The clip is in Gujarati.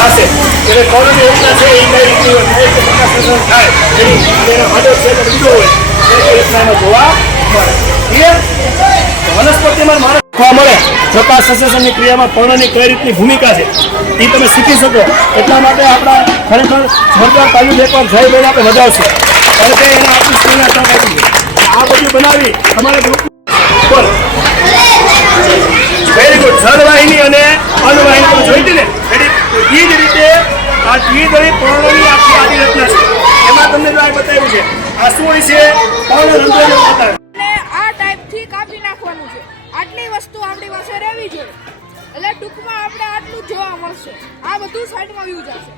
થશે એટલે કોરોની યોજના છે એ કઈ રીતની હોય કઈ રીતે પ્રકાશન થાય એનો હાડો છે કે બીજો હોય એ યોજનામાં જોવા મળે. ક્લિયર? વનસ્પતિમાં મારે શીખવા મળે પ્રકાશ સંશ્લેષણની ક્રિયામાં પર્ણની કઈ રીતની ભૂમિકા છે એ તમે શીખી શકો. એટલા માટે આપણા ખરેખર જોરદાર તાલીમ એકવાર જઈ લઈને આપણે વધાવશું કારણ કે એને આપણી સ્કૂલને તક આપી છે. આ બધું બનાવી અમારા ગ્રુપ પર વેરી ગુડ. જળવાહિની અને અન્નવાહિની તમે જોઈ હતી ને એ જ રીતે આ દ્વિદળી પર્ણોની આખી આડી રચના છે. એમાં તમને જો આ બતાવ્યું છે આ શું હોય છે પર્ણરંધ્ર જેવું બતાવે. આ ટાઈપથી કાપી નાખવાનું છે. આટલી વસ્તુ આપણી પાસે રહેવી જોઈએ એટલે ટૂંકમાં આપણે આટલું જોવા મળશે. આ બધું સાઈડમાં વ્યૂ જશે.